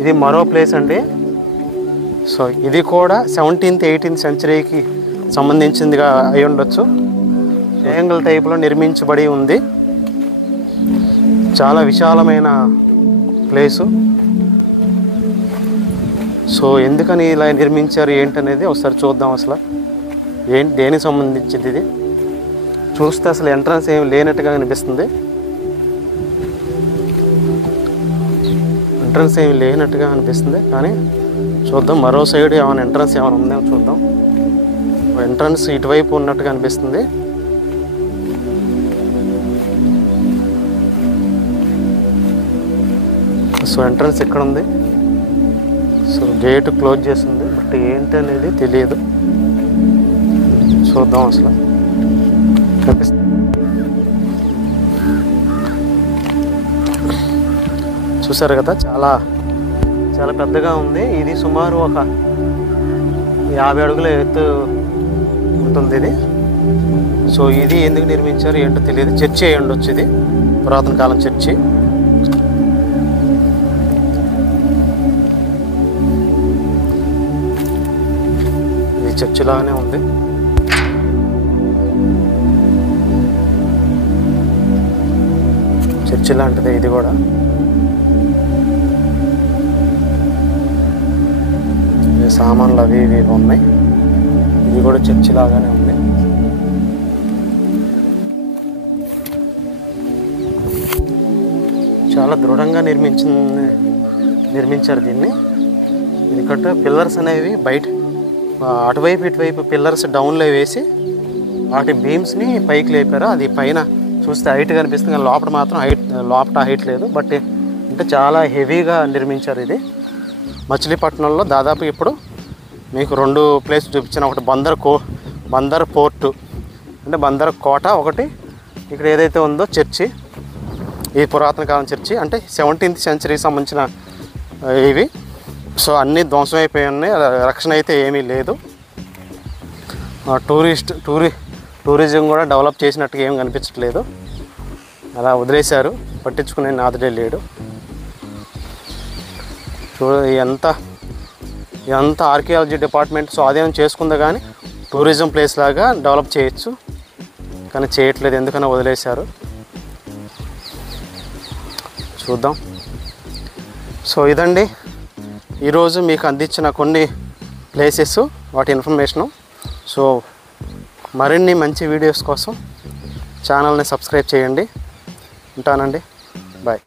ఇది మరో ప్లేస్ అండి. సో ఇది కూడా 17th 18th సెంచరీకి సంబంధించిందిగా అయి ఉండొచ్చు. ట్రయాంగిల్ టైప్లో నిర్మించబడి ఉంది. చాలా విశాలమైన ప్లేసు. సో ఎందుకని ఇలా నిర్మించారు ఏంటనేది ఒకసారి చూద్దాం. అసలు దేనికి సంబంధించింది ఇది? చూస్తే అసలు ఎంట్రన్స్ ఏమి లేనట్టుగా అనిపిస్తుంది. ఎంట్రన్స్ ఏమి లేనట్టుగా అనిపిస్తుంది, కానీ చూద్దాం. మరో సైడ్ ఏమైనా ఎంట్రన్స్ ఏమైనా ఉందేమో చూద్దాం. ఎంట్రన్స్ ఇటువైపు ఉన్నట్టుగా అనిపిస్తుంది. సో ఎంట్రన్స్ ఎక్కడ ఉంది? సో గేట్ క్లోజ్ చేసింది, బట్ ఏంటి అనేది తెలియదు. చూద్దాం. అసలు కనిపిస్తుంది. చూసారు కదా, చాలా చాలా పెద్దగా ఉంది. ఇది సుమారు ఒక 50 అడుగుల ఎత్తు ఉంటుంది ఇది. సో ఇది ఎందుకు నిర్మించారు ఏంటో తెలియదు. చర్చి అయి ఉండొచ్చు. ఇది పురాతన కాలం చర్చి. ఇది చర్చి లాగానే ఉంది. చర్చి లాంటిది ఇది కూడా. సామాన్లు అవి ఇవి ఉన్నాయి. ఇది కూడా చర్చి లాగానే ఉంది. చాలా దృఢంగా నిర్మించారు దీన్ని. ఇది కట్ట పిల్లర్స్ అనేవి బయట అటువైపు ఇటువైపు పిల్లర్స్ డౌన్లో వేసి వాటి బీమ్స్ని పైకి లేపారు. అది పైన చూస్తే హైట్ కనిపిస్తుంది, కానీ లోపల మాత్రం లోపల హైట్ లేదు. బట్ అంటే చాలా హెవీగా నిర్మించారు ఇది. మచిలీపట్నంలో దాదాపు ఇప్పుడు మీకు 2 ప్లేస్ చూపించాను. ఒకటి బందర్ పోర్టు అంటే బందర్ కోట, ఒకటి ఇక్కడ ఏదైతే ఉందో చర్చి. ఈ పురాతన కాలం చర్చి అంటే 17th సెంచరీకి సంబంధించిన ఇవి. సో అన్నీ ధ్వంసం అయిపోయి ఉన్నాయి. రక్షణ అయితే ఏమీ లేదు. టూరిజం కూడా డెవలప్ చేసినట్టుగా ఏం కనిపించట్లేదు. అలా వదిలేశారు, పట్టించుకునే నాదుడే లేడు. ఇదంతా ఆర్కియాలజీ డిపార్ట్మెంట్ స్వాధీనం చేసుకుందా కానీ టూరిజం ప్లేస్ లాగా డెవలప్ చేయొచ్చు, కానీ చేయట్లేదు. ఎందుకని వదిలేశారు. చూద్దాం. సో ఇదండి ఈరోజు మీకు అందించిన కొన్ని ప్లేసెస్, వాటి ఇన్ఫర్మేషను. సో మరిన్ని మంచి వీడియోస్ కోసం ఛానల్ని సబ్స్క్రైబ్ చేయండి. ఉంటానండి. బాయ్.